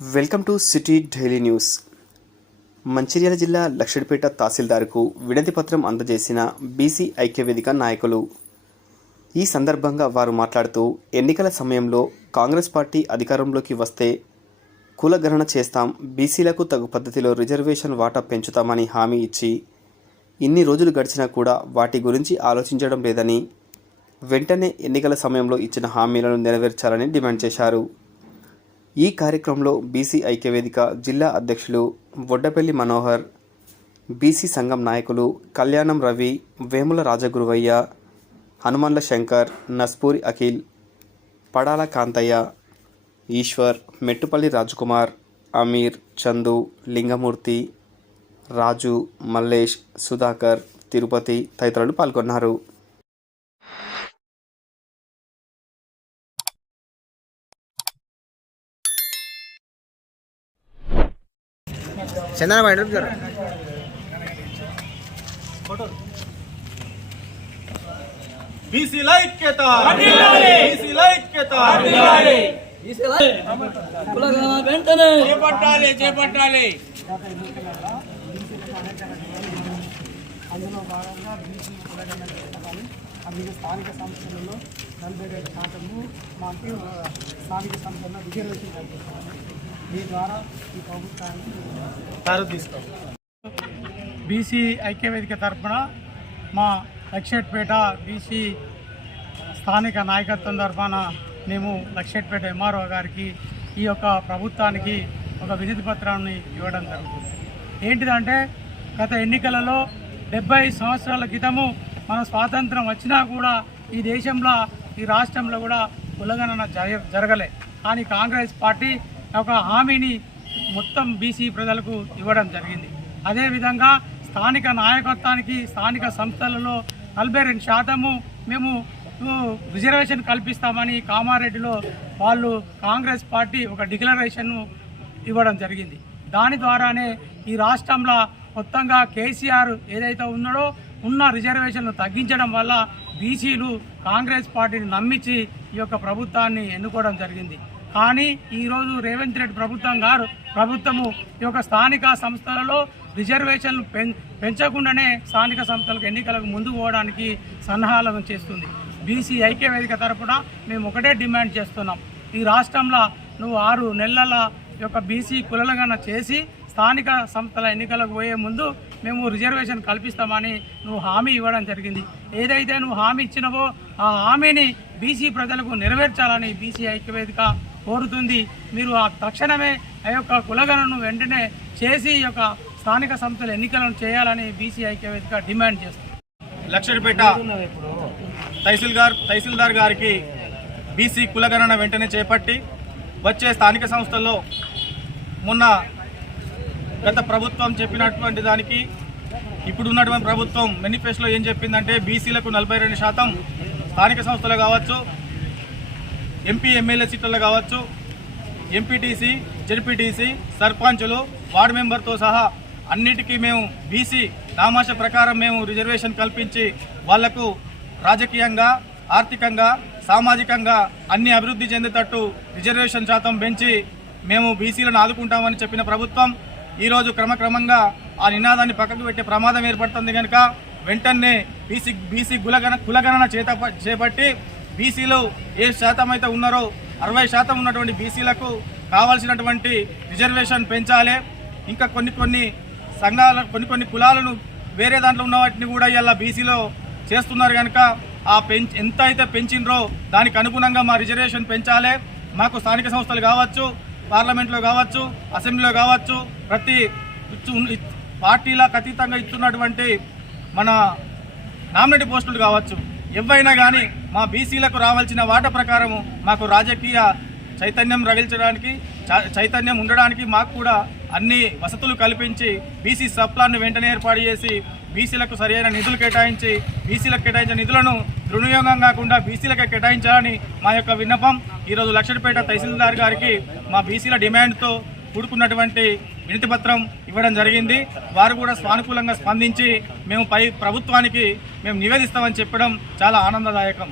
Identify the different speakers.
Speaker 1: Welcome to city daily news. Mancherial జిల్లా లక్షడిపేట తహసీల్దార్కు వినతి పత్రం అందజేసిన బీసీ ఐక్యవేదిక నాయకులు. ఈ సందర్భంగా వారు మాట్లాడుతూ ఎన్నికల సమయంలో కాంగ్రెస్ పార్టీ అధికారంలోకి వస్తే కులగణన చేస్తాం బీసీలకు తగు పద్ధతిలో రిజర్వేషన్ వాటా పెంచుతామని హామీ ఇచ్చి ఇన్ని రోజులు గడిచినా కూడా వాటి గురించి ఆలోచించడం లేదని వెంటనే ఎన్నికల సమయంలో ఇచ్చిన హామీలను నెరవేర్చాలని డిమాండ్ చేశారు. ఈ కార్యక్రమంలో బీసీ ఐక్యవేదిక జిల్లా అధ్యక్షులు వడ్డపల్లి మనోహర్ బీసీ సంఘం నాయకులు కళ్యాణం రవి వేముల రాజగురువయ్య హనుమన్ల శంకర్ నస్పూరి అఖిల్ పడాల కాంతయ్య ఈశ్వర్ మెట్టుపల్లి రాజ్కుమార్ అమీర్ చందు లింగమూర్తి రాజు మల్లేష్ సుధాకర్ తిరుపతి తదితరులు పాల్గొన్నారు. చందన బయట జరు బీసీ వెంటనే. చేపట్టాలి చేపట్టాలి. అందులో భాగంగా బీసీ అందుకే స్థానిక సంస్థలలో నలభై రెండు శాతము మాకు స్థానిక సంస్థల్లో రిజర్వేషన్ కల్పిస్తామని మీ ద్వారా ఈ ప్రభుత్వానికి తీసుకో బీసీ ఐక్యవేదిక తరఫున మా లక్షేట్పేట బీసీ స్థానిక నాయకత్వం తరఫున మేము లక్షేట్పేట ఎంఆర్ఓ గారికి ఈ యొక్క ప్రభుత్వానికి ఒక వినతి పత్రాన్ని ఇవ్వడం జరుగుతుంది. ఏంటిదంటే గత ఎన్నికలలో డెబ్బై సంవత్సరాల క్రితము మన స్వాతంత్రం వచ్చినా కూడా ఈ దేశంలో ఈ రాష్ట్రంలో కూడా కులగణన జరగ జరగలే. కానీ కాంగ్రెస్ పార్టీ ఒక హామీని మొత్తం బీసీ ప్రజలకు ఇవ్వడం జరిగింది. అదేవిధంగా
Speaker 2: స్థానిక నాయకత్వానికి స్థానిక సంస్థలలో నలభై రెండు శాతము మేము రిజర్వేషన్ కల్పిస్తామని కామారెడ్డిలో వాళ్ళు కాంగ్రెస్ పార్టీ ఒక డిక్లరేషన్ను ఇవ్వడం జరిగింది. దాని ద్వారానే ఈ రాష్ట్రంలో మొత్తంగా కేసీఆర్ ఏదైతే ఉన్నాడో ఉన్న రిజర్వేషన్లు తగ్గించడం వల్ల బీసీలు కాంగ్రెస్ పార్టీని నమ్మించి ఈ యొక్క ప్రభుత్వాన్ని ఎన్నుకోవడం జరిగింది. కానీ ఈరోజు రేవంత్ రెడ్డి ప్రభుత్వం గారు ప్రభుత్వము ఈ యొక్క స్థానిక సంస్థలలో రిజర్వేషన్లు పెం పెంచకుండానే స్థానిక సంస్థలకు ఎన్నికలకు ముందుకు పోవడానికి సన్నాహాలను చేస్తుంది. బీసీ ఐక్యవేదిక తరపున మేము ఒకటే డిమాండ్ చేస్తున్నాం. ఈ రాష్ట్రంలో నువ్వు ఆరు నెలల యొక్క బీసీ కులలగన చేసి స్థానిక సంస్థల ఎన్నికలకు పోయే ముందు మేము రిజర్వేషన్ కల్పిస్తామని నువ్వు హామీ ఇవ్వడం జరిగింది. ఏదైతే నువ్వు హామీ ఇచ్చినవో ఆ హామీని బీసీ ప్రజలకు నెరవేర్చాలని బీసీ ఐక్యవేదిక కోరుతుంది. మీరు ఆ తక్షణమే ఆ యొక్క కులగణను వెంటనే చేసి ఈ యొక్క స్థానిక సంస్థల ఎన్నికలను చేయాలని బీసీ ఐక్యవేదిక డిమాండ్ చేస్తుంది. లక్షడిపేట తహసీల్దార్ తహసీల్దార్ గారికి బీసీ కులగణన వెంటనే చేపట్టి వచ్చే స్థానిక సంస్థల్లో మొన్న గత ప్రభుత్వం చెప్పినటువంటి దానికి ఇప్పుడు ఉన్నటువంటి ప్రభుత్వం మేనిఫెస్టోలో ఏం చెప్పిందంటే బీసీలకు నలభై రెండు శాతం స్థానిక సంస్థలు కావచ్చు. ఎంపీ ఎమ్మెల్యే సీట్లలో కావచ్చు ఎంపీటీసీ జెడ్పీటీసీ సర్పంచులు వార్డు మెంబర్తో సహా అన్నిటికీ మేము బీసీ నామాశ ప్రకారం మేము రిజర్వేషన్ కల్పించి వాళ్ళకు రాజకీయంగా ఆర్థికంగా సామాజికంగా అన్ని అభివృద్ధి చెందేటట్టు రిజర్వేషన్ శాతం పెంచి మేము బీసీలను ఆదుకుంటామని చెప్పిన ప్రభుత్వం ఈరోజు క్రమక్రమంగా ఆ నినాదాన్ని పక్కకు పెట్టే ప్రమాదం ఏర్పడుతుంది కనుక వెంటనే బీసీ బీసీ కులగణ కులగణన చేత చేపట్టి బీసీలు ఏ శాతం అయితే ఉన్నారో అరవై శాతం ఉన్నటువంటి బీసీలకు కావాల్సినటువంటి రిజర్వేషన్ పెంచాలి. ఇంకా కొన్ని కొన్ని సంఘాల కొన్ని కొన్ని కులాలను వేరే దాంట్లో ఉన్న వాటిని కూడా ఇలా బీసీలో చేస్తున్నారు కనుక ఆ పెంచ్ ఎంత అయితే పెంచినరో దానికి అనుగుణంగా మా రిజర్వేషన్ పెంచాలి. మాకు స్థానిక సంస్థలు కావచ్చు పార్లమెంట్లో కావచ్చు అసెంబ్లీలో కావచ్చు ప్రతి పార్టీలకు అతీతంగా ఇస్తున్నటువంటి మన నామినేట్ పోస్టులు కావచ్చు. ఎవైనా కానీ మా బీసీలకు రావాల్సిన వాట ప్రకారము మాకు రాజకీయ చైతన్యం రగిల్చడానికి చైతన్యం ఉండడానికి మాకు కూడా అన్ని వసతులు కల్పించి బీసీ సప్లాన్ని వెంటనే ఏర్పాటు చేసి బీసీలకు సరైన నిధులు కేటాయించి బీసీలకు కేటాయించిన నిధులను దుర్వినియోగం కాకుండా బీసీలకే కేటాయించాలని మా యొక్క విన్నపం. ఈరోజు లక్షడిపేట తహసీల్దార్ గారికి మా బీసీల డిమాండ్తో కూడుకున్నటువంటి వినతి పత్రం ఇవ్వడం జరిగింది. వారు కూడా సానుకూలంగా స్పందించి మేము పై ప్రభుత్వానికి మేము నివేదిస్తామని చెప్పడం చాలా ఆనందదాయకం.